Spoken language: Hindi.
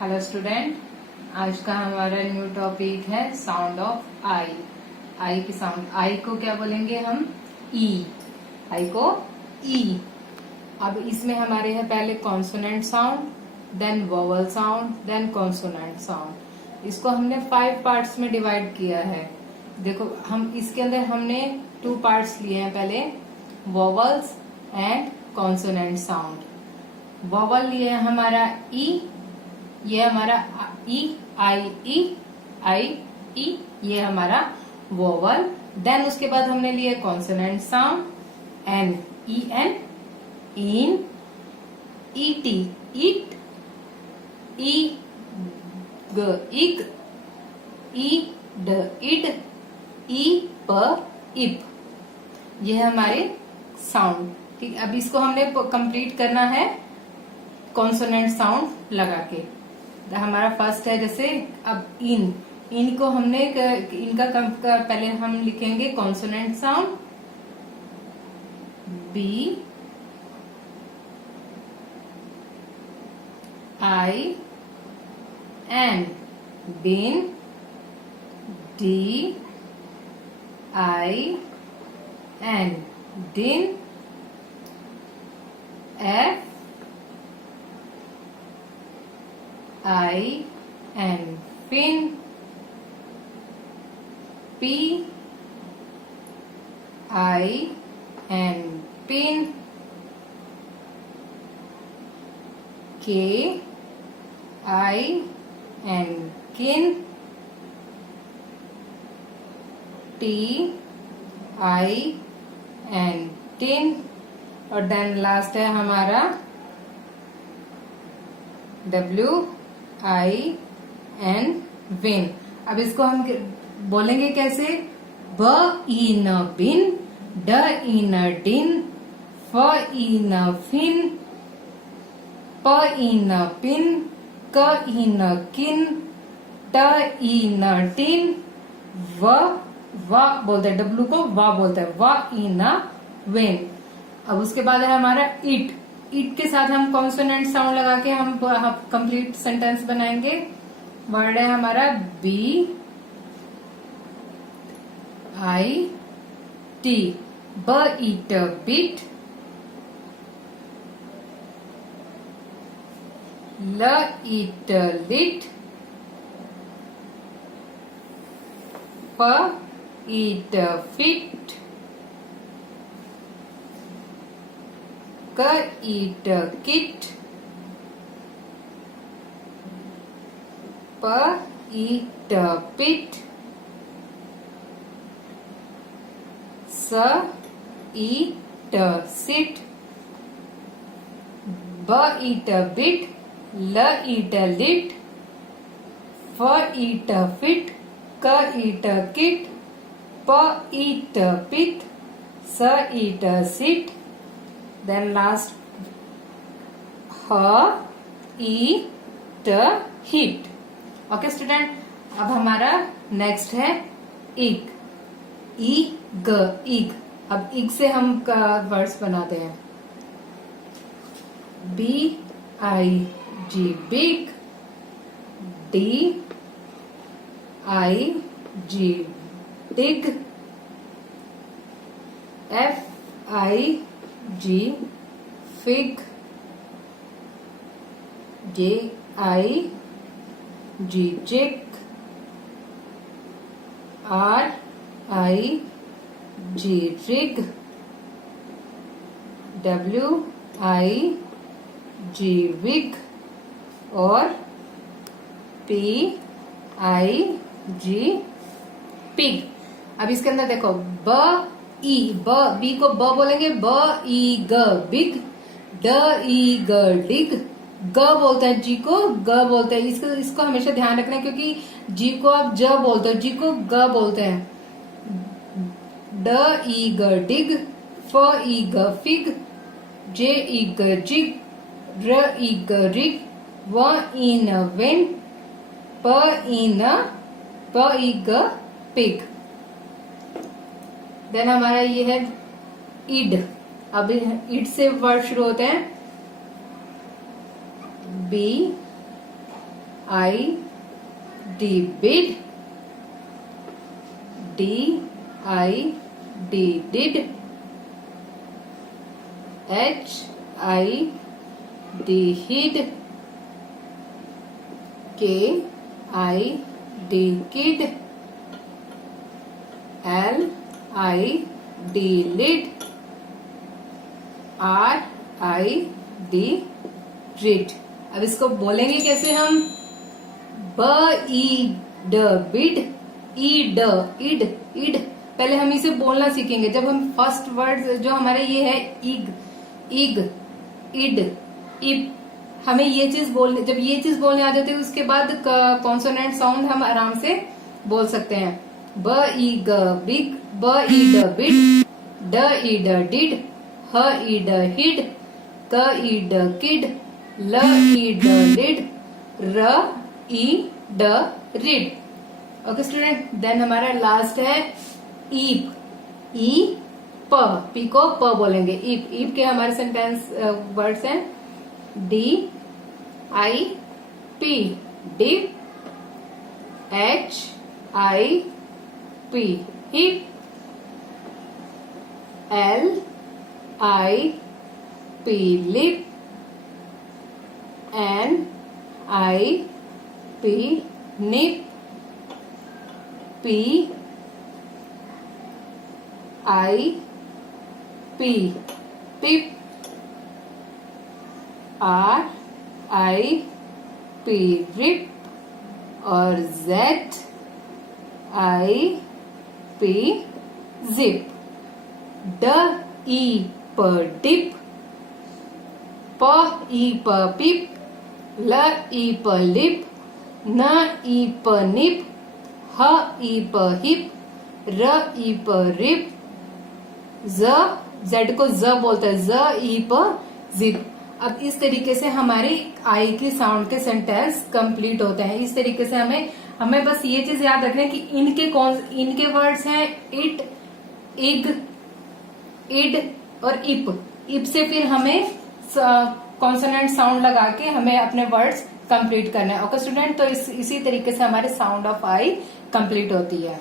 हेलो स्टूडेंट, आज का हमारा न्यू टॉपिक है साउंड ऑफ आई। आई की साउंड, आई को क्या बोलेंगे हम? ई। आई को ई। अब इसमें हमारे है पहले consonant sound, then vowel sound, then consonant sound. इसको हमने 5 पार्ट्स में डिवाइड किया है। देखो, हम इसके अंदर हमने 2 पार्ट्स लिए हैं, पहले vowels and consonant sound. Vowel लिए है हमारा ई, ये हमारा ई, आई ई, ये हमारा वोवल। देन उसके बाद हमने लिए consonant sound, N E N, in, E T it, E G ig, ई ड इड, ई प इप। ये है हमारे साउंड। ठीक, अब इसको हमने कंप्लीट करना है कॉन्सोनेंट साउंड लगा के। हमारा फर्स्ट है, जैसे अब इन को हमने इनका पहले हम लिखेंगे consonant sound B I N, bin, D I N, din, F I N, pin, P I N, pin, K I N, kin, T I N, tin, और देन लास्ट है हमारा डब्ल्यू आई एन, विन। अब इसको हम बोलेंगे कैसे? ब इन बिन, ड इन डिन, फ इन फिन, प इन पिन, क इन किन, ट इन टिन, व बोलते हैं, डब्ल्यू को व बोलते हैं, व इन विन। अब उसके बाद है हमारा इट। इट के साथ हम कॉन्सोनेंट साउंड लगा के हम कंप्लीट सेंटेंस बनाएंगे। वर्ड है हमारा बी आई टी, ब ईट बिट, ल ईट लिट, फ ईट फिट, क ईट किट, प ईट पिट, स ईट सिट, ब ईट बिट, ल ईट लिट, फ ईट फिट, क ईट किट, प ईट पिट, स ईट सिट, देन लास्ट ह ईट हिट। ओके स्टूडेंट, अब हमारा नेक्स्ट है इग। ई ग इग। अब इग से हम वर्ड्स बनाते हैं। B I G big, D I G dig, F I G fig, J I G jig, R I G rig, W I G wig, और पी आई जी पिग। अब इसके अंदर देखो, ब ई, बी को ब बोलेंगे, ब ई ग बिग, ड ई ग डिग, ग बोलते हैं, जी को ग बोलते हैं। इसको हमेशा ध्यान रखना है, क्योंकि जी को आप ज बोलते हो, जी को ग बोलते हैं। ड ई ग डिग, फ ई ग फिग, जे ई ग जिग, र ई ग रिग, व इन विन, प ई ग पिग। देन हमारा ये है इड। अब इड से वर्ड शुरू होते हैं। B I D bid, D I D did, H I D hid, K I D kid, L I D lid, R I D rid. अब इसको बोलेंगे कैसे हम? ब ई ड बिड, ई ड इड इड। पहले हम इसे बोलना सीखेंगे। जब हम फर्स्ट वर्ड जो हमारे ये है इग, इग, इड, इप, हमें ये चीज बोलने, जब ये चीज बोलने आ जाती है उसके बाद कॉन्सोनेंट साउंड हम आराम से बोल सकते हैं। ब ई ग बिग, ब ई ड बिड, ड ई ड डिड, ह ई ड हिड, क ई ड किड, ल ई ड लिड, र ई ड रिड। ओके स्टूडेंट, देन हमारा लास्ट है ईप, ई प, पी को प बोलेंगे। ईप, ईप के हमारे सेंटेंस वर्ड्स हैं D I P, dip, H I P, hip, L I P lip, N I P nip, P I P pip, R I P rip और जेड आई पी जिप। ड ई प डिप, प ई प पिप, ल ई प लिप, न ई प निप, ह ई प हिप, र ई प रिप, ज, जेड को ज बोलते हैं, ज ई प जिप। अब इस तरीके से हमारे आई के साउंड के सेंटेंस कंप्लीट होते हैं। इस तरीके से हमें बस ये चीज याद रखना है कि इनके वर्ड्स हैं इट, इग, इड और इप। इप से फिर हमें कॉन्सोनेंट साउंड लगा के हमें अपने वर्ड्स कंप्लीट करना है। ओके स्टूडेंट, तो इसी तरीके से हमारे साउंड ऑफ आई कंप्लीट होती है।